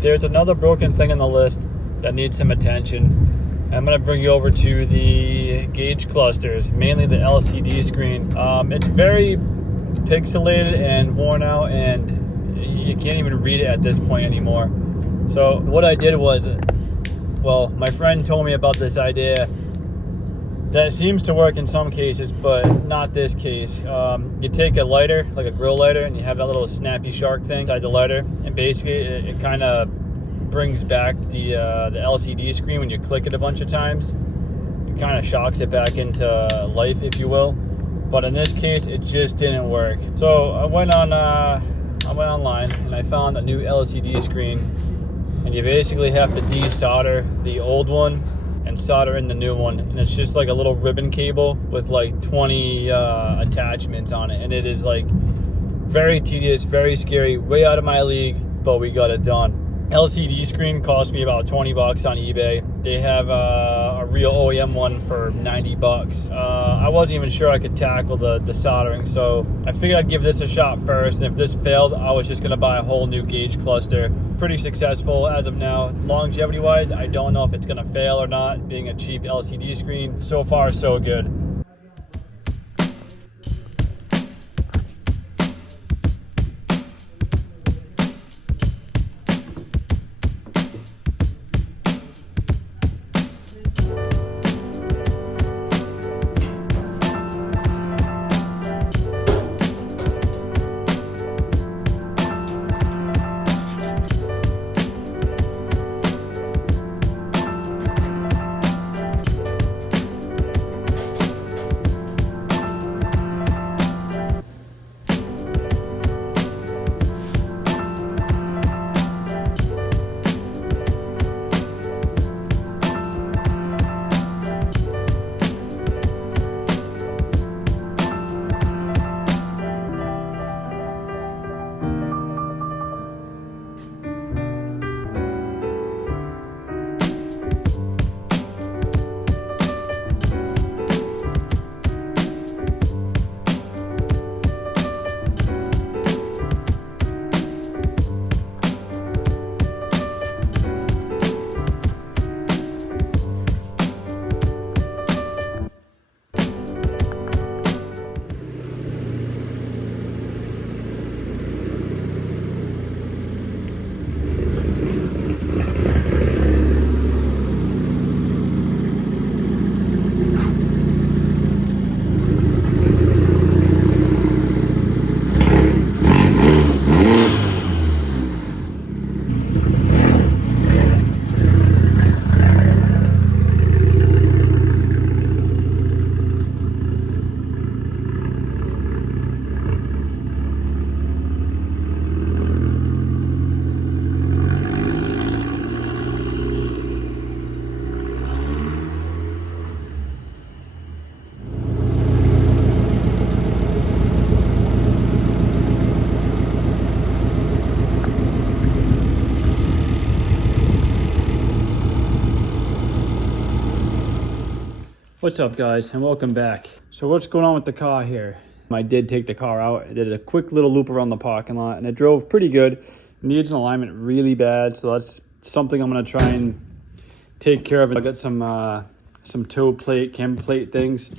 there's another broken thing on the list that needs some attention. I'm going to bring you over to the gauge clusters, mainly the LCD screen. It's very pixelated and worn out, and you can't even read it at this point anymore. So what I did was, well, my friend told me about this idea that seems to work in some cases, but not this case. You take a lighter, like a grill lighter, and you have that little snappy shark thing inside the lighter, and basically it kind of brings back the LCD screen when you click it a bunch of times. It kind of shocks it back into life, if you will. But in this case, it just didn't work. So I went online and I found a new LCD screen, and you basically have to desolder the old one and solder in the new one, and it's just like a little ribbon cable with like 20 attachments on it, and it is like very tedious, very scary, way out of my league, but we got it done. LCD screen cost me about 20 bucks on eBay. They have a real OEM one for 90 bucks. I wasn't even sure I could tackle the soldering, so I figured I'd give this a shot first, and if this failed, I was just gonna buy a whole new gauge cluster. Pretty successful as of now. Longevity wise, I don't know if it's gonna fail or not, being a cheap LCD screen. So far, so good. What's up, guys, and welcome back. So what's going on with the car here? I did take the car out. I did a quick little loop around the parking lot, and it drove pretty good. It needs an alignment really bad, so that's something I'm gonna try and take care of. I got some toe plate, camber plate things,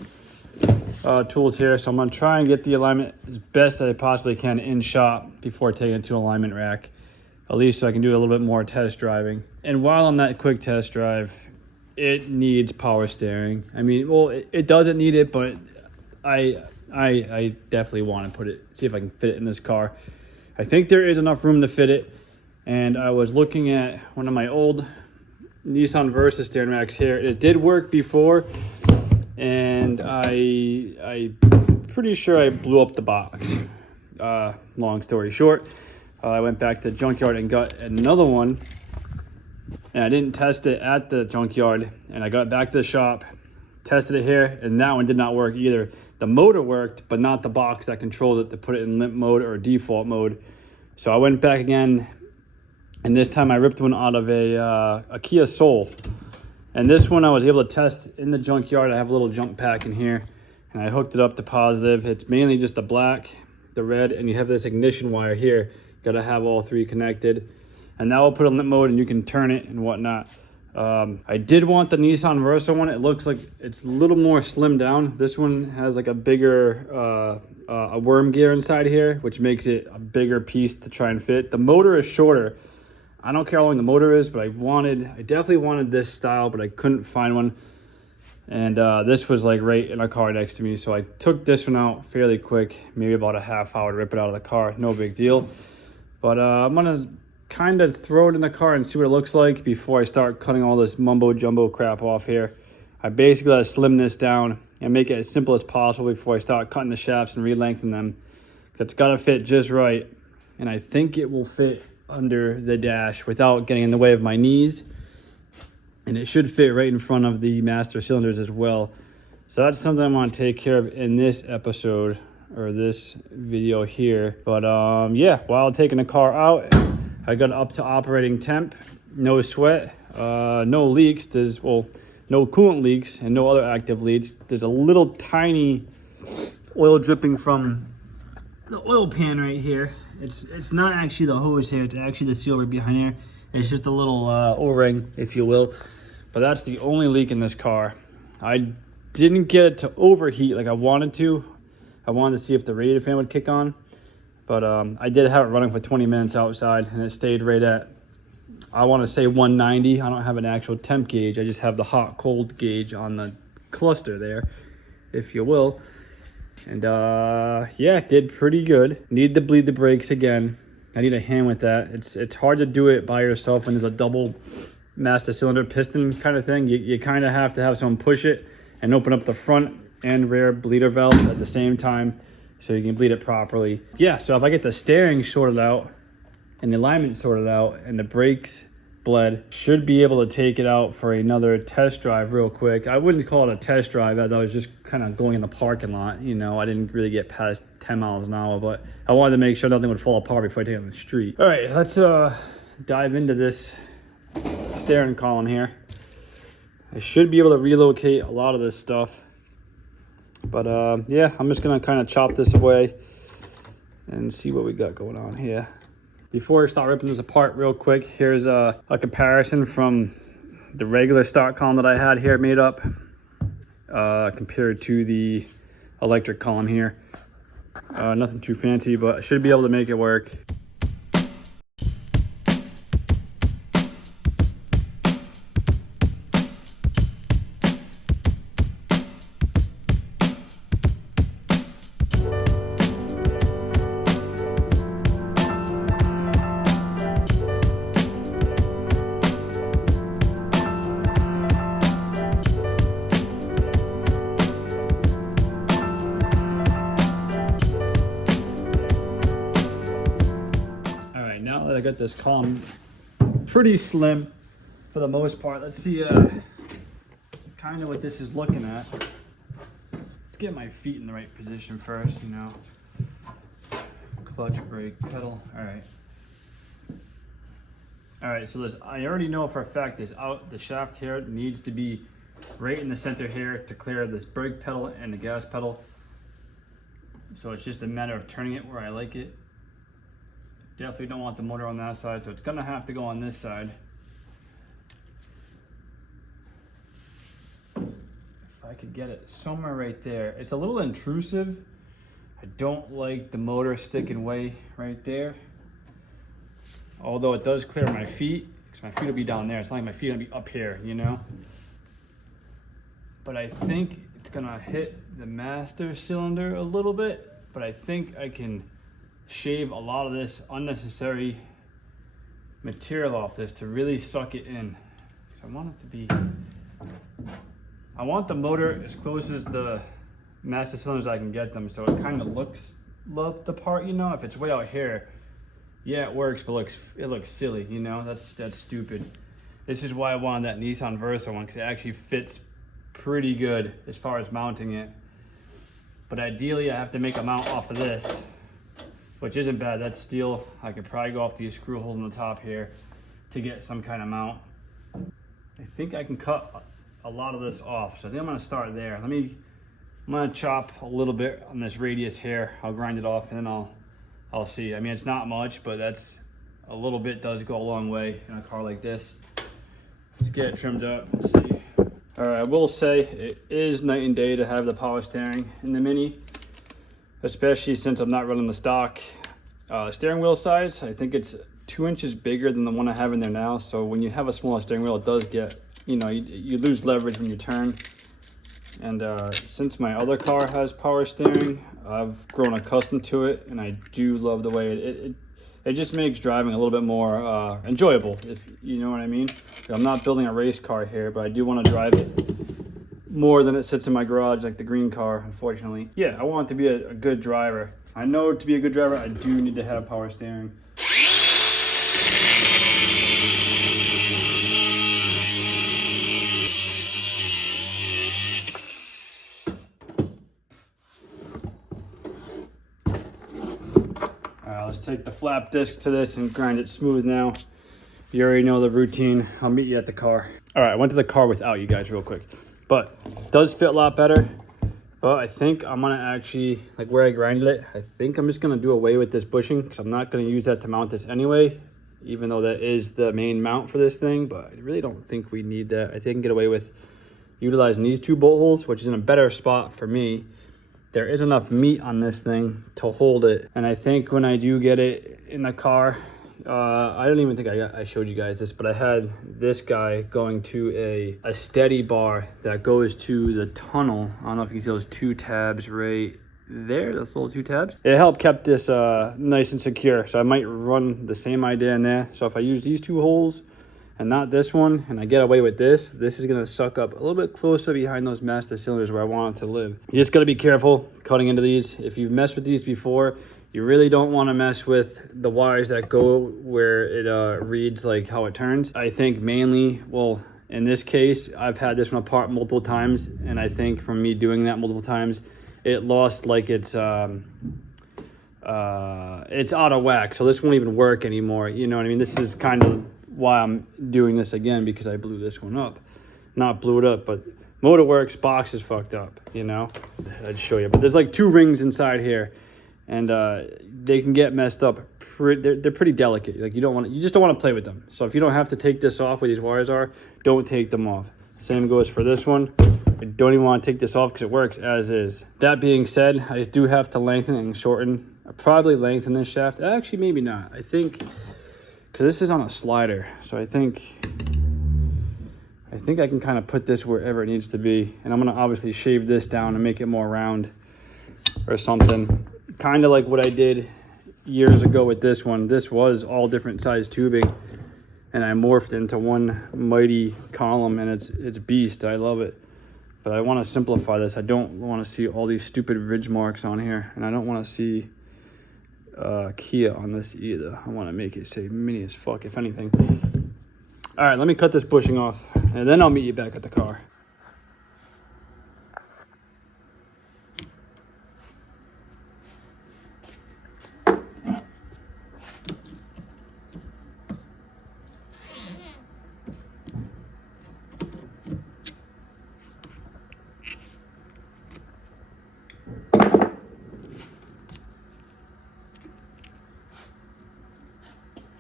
tools here, so I'm gonna try and get the alignment as best as I possibly can in shop before taking it to an alignment rack, at least so I can do a little bit more test driving. And while on that quick test drive, it needs power steering. I mean, well, it doesn't need it, but I definitely want to see if I can fit it in this car. I think there is enough room to fit it, and I was looking at one of my old Nissan Versa steering racks here. It did work before, and I'm pretty sure I blew up the box. Long story short, I went back to the junkyard and got another one, and I didn't test it at the junkyard, and I got back to the shop, tested it here, and that one did not work either. The motor worked, but not the box that controls it to put it in limp mode or default mode. So I went back again, and this time I ripped one out of a Kia Soul. And this one I was able to test in the junkyard. I have a little jump pack in here, and I hooked it up to positive. It's mainly just the black, the red, and you have this ignition wire here. Got to have all three connected. and that will put in limp mode and you can turn it and whatnot. I did want the Nissan Versa one. It looks like it's a little more slimmed down. This one has like a bigger a worm gear inside here, which makes it a bigger piece to try and fit. The motor is shorter. I don't care how long the motor is, but I definitely wanted this style, but I couldn't find one. And this was like right in a car next to me, so I took this one out fairly quick, maybe about a half hour to rip it out of the car. No big deal. But I'm gonna kind of throw it in the car and see what it looks like before I start cutting all this mumbo jumbo crap off here. I basically gotta slim this down and make it as simple as possible before I start cutting the shafts and re-lengthening them. It's gotta fit just right, and I think it will fit under the dash without getting in the way of my knees, and it should fit right in front of the master cylinders as well. So that's something I'm gonna take care of in this episode, or this video here. But yeah, while taking the car out, I got up to operating temp, no sweat, no leaks. There's, well, no coolant leaks and no other active leaks. There's a little tiny oil dripping from the oil pan right here. It's not actually the hose here, it's actually the seal right behind here. It's just a little O-ring, if you will. But that's the only leak in this car. I didn't get it to overheat like I wanted to. I wanted to see if the radiator fan would kick on. But I did have it running for 20 minutes outside, and it stayed right at, I want to say 190. I don't have an actual temp gauge. I just have the hot cold gauge on the cluster there, if you will. And yeah, it did pretty good. Need to bleed the brakes again. I need a hand with that. It's hard to do it by yourself when there's a double master cylinder piston kind of thing. You kind of have to have someone push it and open up the front and rear bleeder valve at the same time, so you can bleed it properly. Yeah, so if I get the steering sorted out and the alignment sorted out and the brakes bled, should be able to take it out for another test drive real quick. I wouldn't call it a test drive, as I was just kind of going in the parking lot. You know, I didn't really get past 10 miles an hour, but I wanted to make sure nothing would fall apart before I take it on the street. All right, let's dive into this steering column here. I should be able to relocate a lot of this stuff. But yeah, I'm just gonna kind of chop this away and see what we got going on here. Before I start ripping this apart real quick, here's a comparison from the regular stock column that I had here made up compared to the electric column here. Nothing too fancy, but I should be able to make it work. I got this column pretty slim for the most part. Let's see kind of what this is looking at. Let's get my feet in the right position first, you know. Clutch, brake, pedal. All right, so this, I already know for a fact this the shaft here needs to be right in the center here to clear this brake pedal and the gas pedal. So it's just a matter of turning it where I like it. Definitely don't want the motor on that side, so it's gonna have to go on this side. If I could get it somewhere right there. It's a little intrusive. I don't like the motor sticking way right there. Although it does clear my feet, because my feet will be down there. It's not like my feet will be up here, you know? But I think it's gonna hit the master cylinder a little bit, but I think I can shave a lot of this unnecessary material off this to really suck it in. So I want it to be, I want the motor as close as the master cylinders I can get them, so it kind of looks the part, you know. If it's way out here, yeah, it works, but it looks silly, you know. That's stupid. This is why I wanted that Nissan Versa one, because it actually fits pretty good as far as mounting it. But ideally I have to make a mount off of this, which isn't bad. That's steel. I could probably go off these screw holes on the top here to get some kind of mount. I think I can cut a lot of this off, so I think I'm gonna start there. I'm gonna chop a little bit on this radius here. I'll grind it off and then I'll see. I mean, it's not much, but that's a little bit does go a long way in a car like this. Let's get it trimmed up. Let's see. All right, I will say it is night and day to have the power steering in the Mini, especially since I'm not running the stock steering wheel size. I think it's 2 inches bigger than the one I have in there now. So when you have a smaller steering wheel, it does get, you know, you lose leverage when you turn. And since my other car has power steering, I've grown accustomed to it, and I do love the way it just makes driving a little bit more enjoyable, if you know what I mean. I'm not building a race car here, but I do want to drive it more than it sits in my garage like the green car, unfortunately. Yeah, I want it to be a good driver. I know to be a good driver, I do need to have power steering. Let's take the flap disc to this and grind it smooth now. You already know the routine. I'll meet you at the car. All right, I went to the car without you guys real quick, but it does fit a lot better. But I think I'm gonna actually, like where I grinded it, I think I'm just gonna do away with this bushing because I'm not gonna use that to mount this anyway, even though that is the main mount for this thing. But I really don't think we need that. I think I can get away with utilizing these 2 bolt holes, which is in a better spot for me. There is enough meat on this thing to hold it. And I think when I do get it in the car, I don't even think I showed you guys this, but I had this guy going to a steady bar that goes to the tunnel. I don't know if you can see those 2 tabs right there, those little 2 tabs. It helped kept this nice and secure. So I might run the same idea in there. So if I use these 2 holes and not this one, and I get away with this is gonna suck up a little bit closer behind those master cylinders where I want it to live. You just gotta be careful cutting into these. If you've messed with these before, you really don't wanna mess with the wires that go where it reads like how it turns. I think mainly, well, in this case, I've had this one apart multiple times, and I think from me doing that multiple times, it lost like it's out of whack. So this won't even work anymore. You know what I mean? This is kind of why I'm doing this again, because I blew this one up. Not blew it up, but motor works, box is fucked up, you know? I'd show you, but there's like 2 rings inside here, and they can get messed up. They're pretty delicate. Like you just don't want to play with them. So if you don't have to take this off where these wires are, don't take them off. Same goes for this one. I don't even want to take this off because it works as is. That being said, I do have to lengthen and shorten. I'll probably lengthen this shaft. Actually, maybe not. I think, because this is on a slider, so I think I can kind of put this wherever it needs to be. And I'm gonna obviously shave this down and make it more round or something. Kind of like what I did years ago with this one. This was all different size tubing, and I morphed into one mighty column, and it's beast. I love it. But I want to simplify this. I don't want to see all these stupid ridge marks on here, and I don't want to see Kia on this either. I want to make it say Mini as fuck, if anything. All right, let me cut this bushing off, and then I'll meet you back at the car.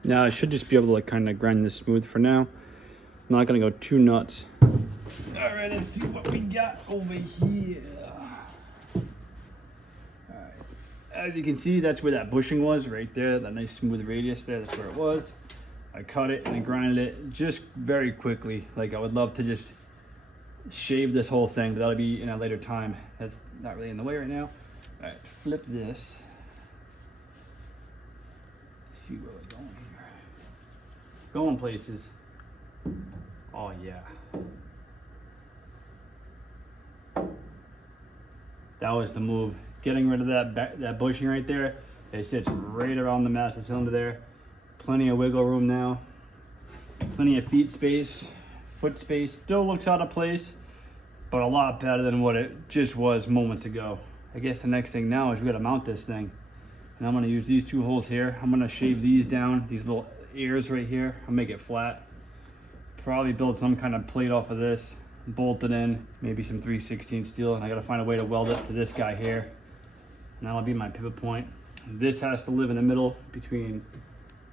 Now I should just be able to like kind of grind this smooth for now. I'm not gonna go too nuts. All right, let's see what we got over here. All right, as you can see, that's where that bushing was right there. That nice smooth radius there, that's where it was. I cut it and I grinded it just very quickly. Like I would love to just shave this whole thing, but that'll be in a later time. That's not really in the way right now. All right, flip this. Let's see where we're going here. Going places. Oh yeah. That was the move. Getting rid of that bushing right there. It sits right around the master cylinder there. Plenty of wiggle room now. Plenty of feet space, foot space. Still looks out of place, but a lot better than what it just was moments ago. I guess the next thing now is we gotta mount this thing. And I'm gonna use these 2 holes here. I'm gonna shave these down, these little ears right here. I'll make it flat. Probably build some kind of plate off of this, bolt it in, maybe some 3/16 steel, and I gotta find a way to weld it to this guy here. And that'll be my pivot point. This has to live in the middle between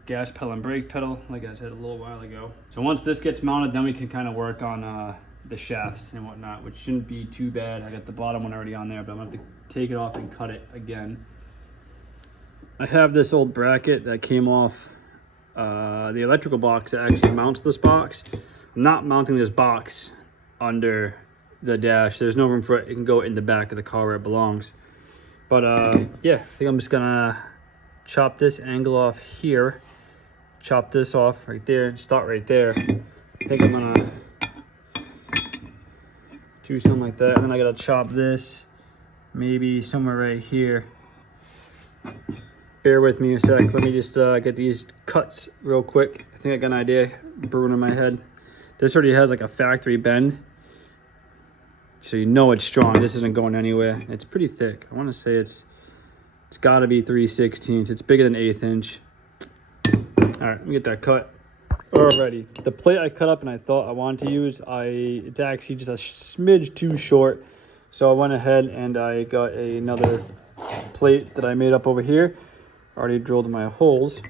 gas pedal and brake pedal, like I said a little while ago. So once this gets mounted, then we can kind of work on the shafts and whatnot, which shouldn't be too bad. I got the bottom one already on there, but I'm gonna have to take it off and cut it again. I have this old bracket that came off the electrical box that actually mounts this box. I'm not mounting this box under the dash. There's no room for it. It can go in the back of the car where it belongs. But yeah, I think I'm just gonna chop this angle off here, chop this off right there, start right there. I think I'm gonna do something like that, and then I gotta chop this maybe somewhere right here. Bear with me a sec. Let me just get these cuts real quick. I think I got an idea brewing in my head. This already has like a factory bend, so you know it's strong. This isn't going anywhere. It's pretty thick. I want to say it's got to be 3/16. It's bigger than 1/8 inch. All right, let me get that cut. Alrighty, the plate I cut up and I thought I wanted to use, it's actually just a smidge too short. So I went ahead and I got another plate that I made up over here. Already drilled my holes,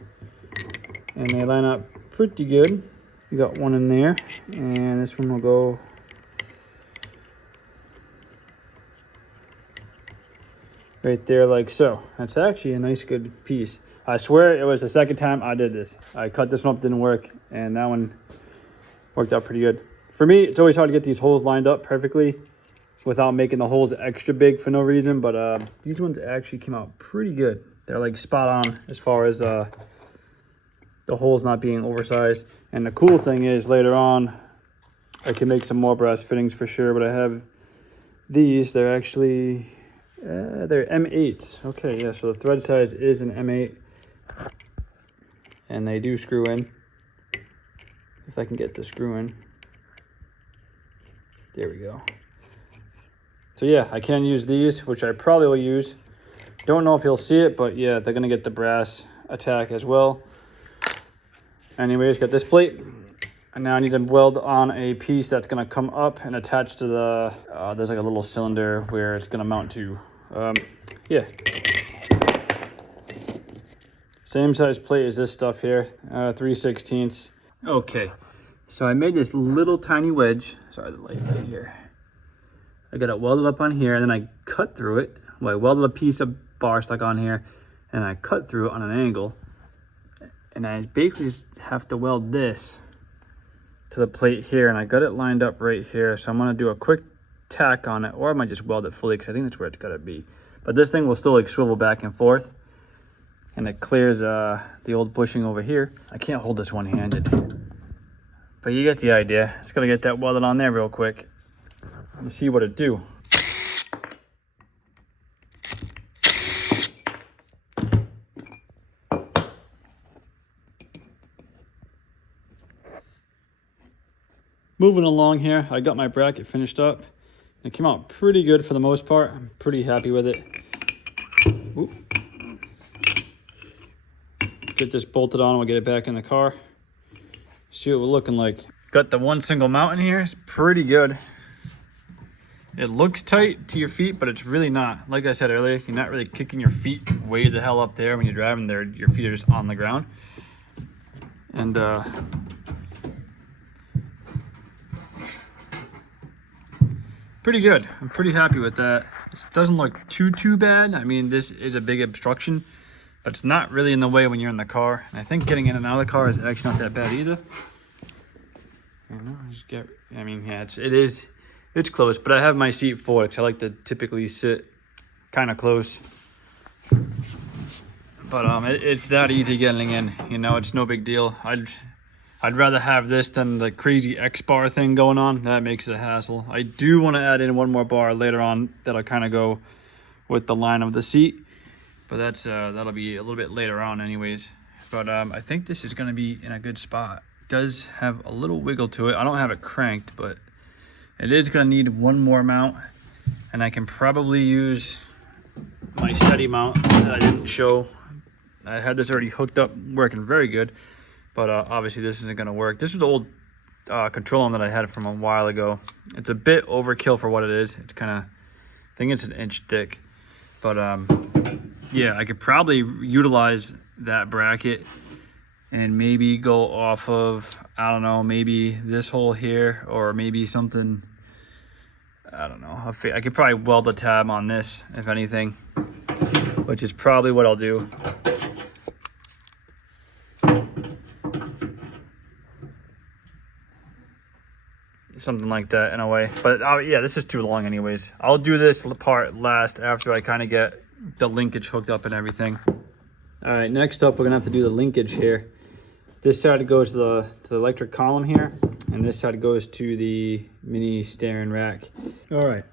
and they line up pretty good. You got one in there, and this one will go right there like so. That's actually a nice good piece. I swear it was the second time I did this. I cut this one up, didn't work, and that one worked out pretty good. For me, it's always hard to get these holes lined up perfectly without making the holes extra big for no reason, but these ones actually came out pretty good. They're like spot on as far as the holes not being oversized. And the cool thing is later on, I can make some more brass fittings for sure, but I have these. They're actually, they're M8s. Okay, yeah, so the thread size is an M8. And they do screw in. If I can get the screw in. There we go. So yeah, I can use these, which I probably will use. Don't know if you'll see it, but yeah, they're gonna get the brass attack as well. Anyways, got this plate. And now I need to weld on a piece that's gonna come up and attach to the, there's like a little cylinder where it's gonna mount to. Yeah. Same size plate as this stuff here, 3/16. Okay, so I made this little tiny wedge. Sorry, the light right here. I got it welded up on here, and then I cut through it. Well, I welded a piece of bar stuck on here, and I cut through it on an angle. And I basically just have to weld this to the plate here, and I got it lined up right here. So I'm gonna do a quick tack on it, or I might just weld it fully because I think that's where it's gotta be. But this thing will still like swivel back and forth, and it clears the old bushing over here. I can't hold this one-handed, but you get the idea. Just gotta get that welded on there real quick and see what it do. Moving along here, I got my bracket finished up. It came out pretty good for the most part. I'm pretty happy with it. Oop. Get this bolted on, we'll get it back in the car. See what we're looking like. Got the one single mount in here, it's pretty good. It looks tight to your feet, but it's really not. Like I said earlier, you're not really kicking your feet way the hell up there when you're driving there. Your feet are just on the ground. And pretty good. I'm pretty happy with that. This doesn't look too bad. I mean, this is a big obstruction, but it's not really in the way when you're in the car. And I think getting in and out of the car is actually not that bad either. I mean, yeah, it's close, but I have my seat forward because I like to typically sit kind of close. But it's that easy getting in. You know, it's no big deal. I'd rather have this than the crazy X bar thing going on. That makes it a hassle. I do want to add in one more bar later on that'll kind of go with the line of the seat, but that'll be a little bit later on anyways. But I think this is going to be in a good spot. It does have a little wiggle to it. I don't have it cranked, but it is going to need one more mount, and I can probably use my steady mount that I didn't show. I had this already hooked up, working very good. But obviously this isn't going to work. This was the old control arm that I had from a while ago. It's a bit overkill for what it is. It's kind of, I think it's an inch thick. But yeah, I could probably utilize that bracket and maybe go off of, I don't know, maybe this hole here, or maybe something, I don't know. I could probably weld a tab on this, if anything, which is probably what I'll do. Something like that in a way, but yeah, this is too long anyways. I'll do this part last after I kind of get the linkage hooked up and everything. All right, next up, we're gonna have to do the linkage here. This side goes to the electric column here, and this side goes to the mini steering rack. All right,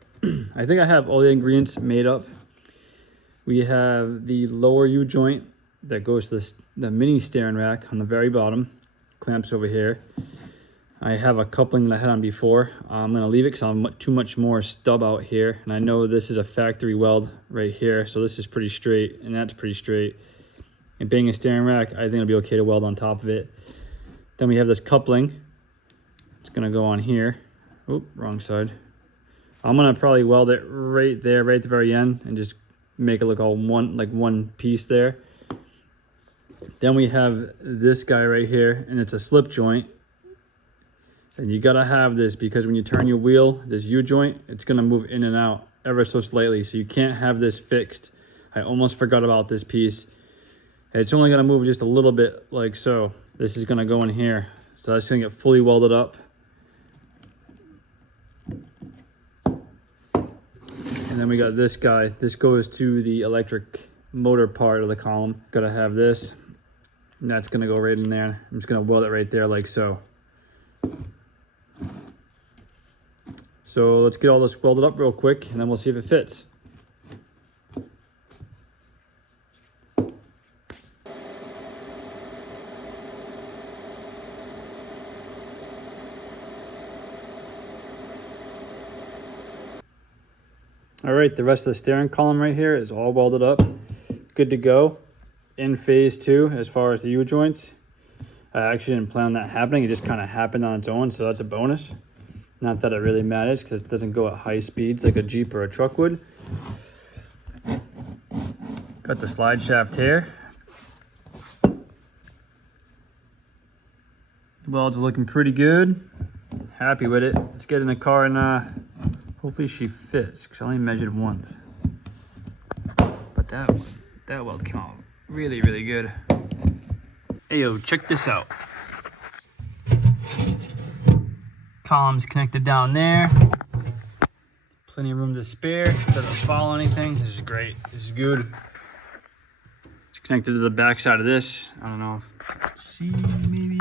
I think I have all the ingredients made up. We have the lower U-joint that goes to the mini steering rack on the very bottom, clamps over here. I have a coupling that I had on before. I'm gonna leave it because I have too much more stub out here, and I know this is a factory weld right here, so this is pretty straight, and that's pretty straight. And being a steering rack, I think it'll be okay to weld on top of it. Then we have this coupling. It's gonna go on here. Oop, wrong side. I'm gonna probably weld it right there, right at the very end, and just make it look all one piece there. Then we have this guy right here, and it's a slip joint. And you gotta have this because when you turn your wheel, this U-joint, it's gonna move in and out ever so slightly. So you can't have this fixed. I almost forgot about this piece. It's only gonna move just a little bit like so. This is gonna go in here. So that's gonna get fully welded up. And then we got this guy. This goes to the electric motor part of the column. Gotta have this. And that's gonna go right in there. I'm just gonna weld it right there like so. So let's get all this welded up real quick, and then we'll see if it fits. All right, the rest of the steering column right here is all welded up. Good to go. In phase 2, as far as the U-joints. I actually didn't plan on that happening. It just kind of happened on its own, so that's a bonus. Not that it really matters because it doesn't go at high speeds like a Jeep or a truck would. Got the slide shaft here. Weld's looking pretty good. Happy with it. Let's get in the car and hopefully she fits because I only measured once. But that weld came out really, really good. Hey yo, check this out. Columns connected down there. Plenty of room to spare. Doesn't follow anything. This is great. This is good. It's connected to the back side of this. I don't know. See, maybe.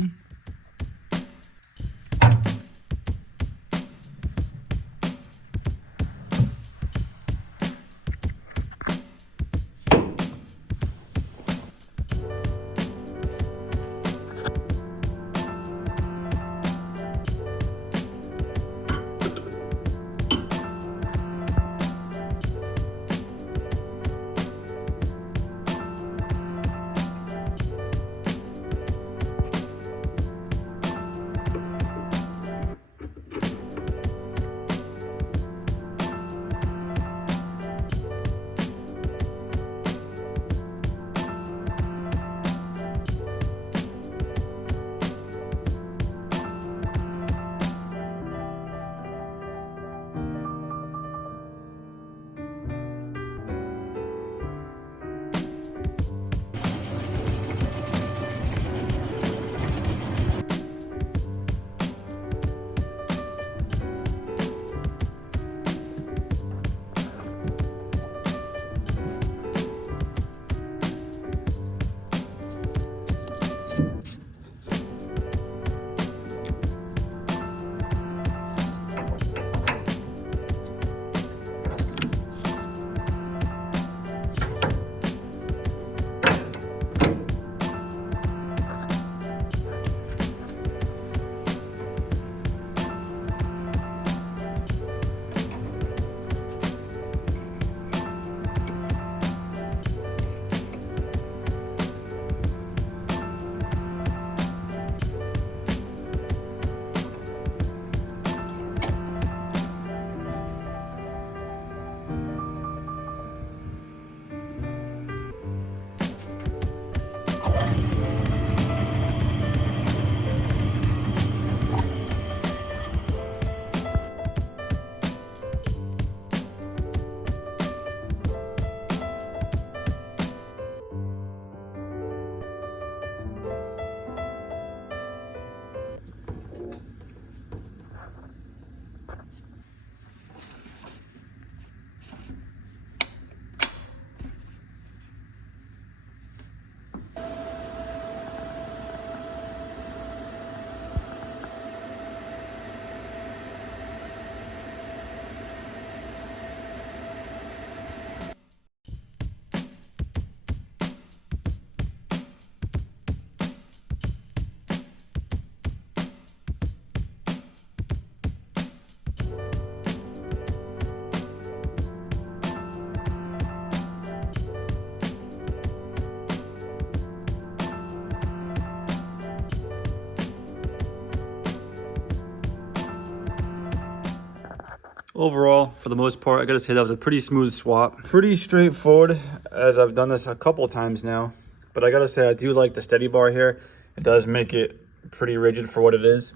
Overall, for the most part, I gotta say that was a pretty smooth swap. Pretty straightforward, as I've done this a couple times now. But I gotta say, I do like the steady bar here. It does make it pretty rigid for what it is.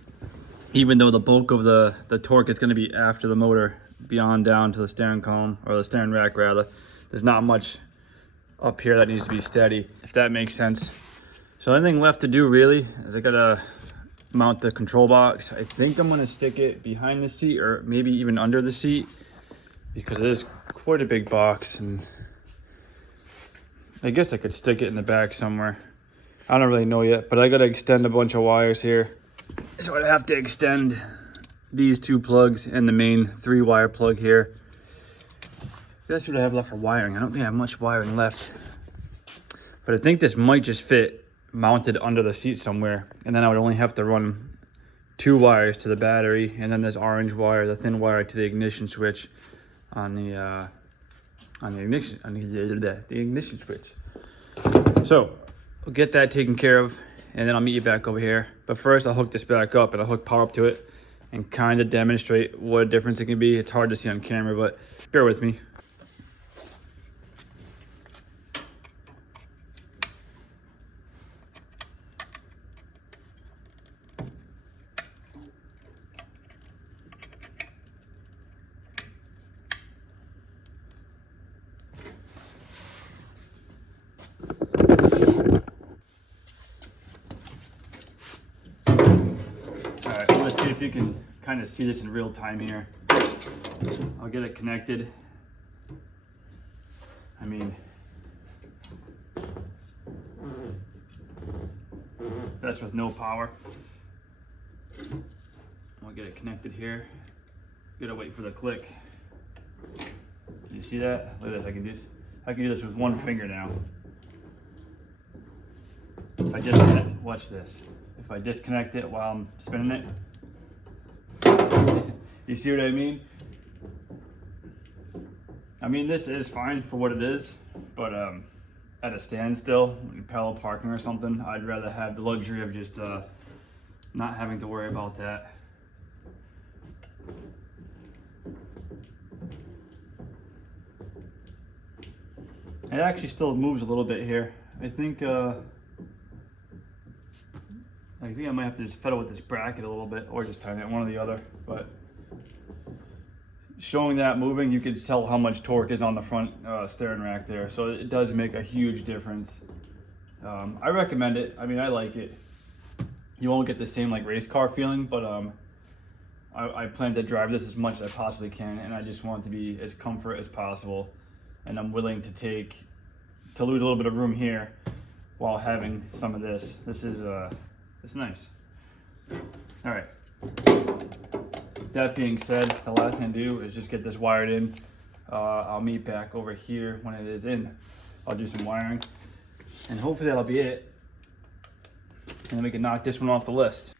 Even though the bulk of the torque is gonna be after the motor, beyond down to the steering column, or the steering rack rather. There's not much up here that needs to be steady, if that makes sense. So the only thing left to do really is I gotta mount the control box. I think I'm gonna stick it behind the seat or maybe even under the seat because it is quite a big box, and I guess I could stick it in the back somewhere. I don't really know yet, but I gotta extend a bunch of wires here. So I'd have to extend these 2 plugs and the main 3-wire plug here. That's what I have left for wiring. I don't think I have much wiring left, but I think this might just fit mounted under the seat somewhere, and then I would only have to run 2 wires to the battery, and then this orange wire, the thin wire, to the ignition switch on the ignition switch. So I'll get that taken care of, and then I'll meet you back over here. But first I'll hook this back up, and I'll hook power up to it and kind of demonstrate what a difference it can be. It's hard to see on camera, but bear with me. See if you can kind of see this in real time here. I'll get it connected. I mean, that's with no power. I'll get it connected here. Gotta wait for the click. You see that? Look at this. I can do this with one finger now. If I disconnect, watch this. If I disconnect it while I'm spinning it, you see what I mean? I mean, this is fine for what it is, but at a standstill, parallel parking or something, I'd rather have the luxury of just not having to worry about that. It actually still moves a little bit here. I think I might have to just fiddle with this bracket a little bit, or just tighten it, one or the other. But showing that moving, you can tell how much torque is on the front steering rack there. So it does make a huge difference. I recommend it. I mean, I like it. You won't get the same like race car feeling, but I plan to drive this as much as I possibly can, and I just want it to be as comfort as possible. And I'm willing to lose a little bit of room here while having some of this. This is it's nice. All right. That being said, the last thing to do is just get this wired in. I'll meet back over here when it is in. I'll do some wiring, and hopefully that'll be it. And then we can knock this one off the list.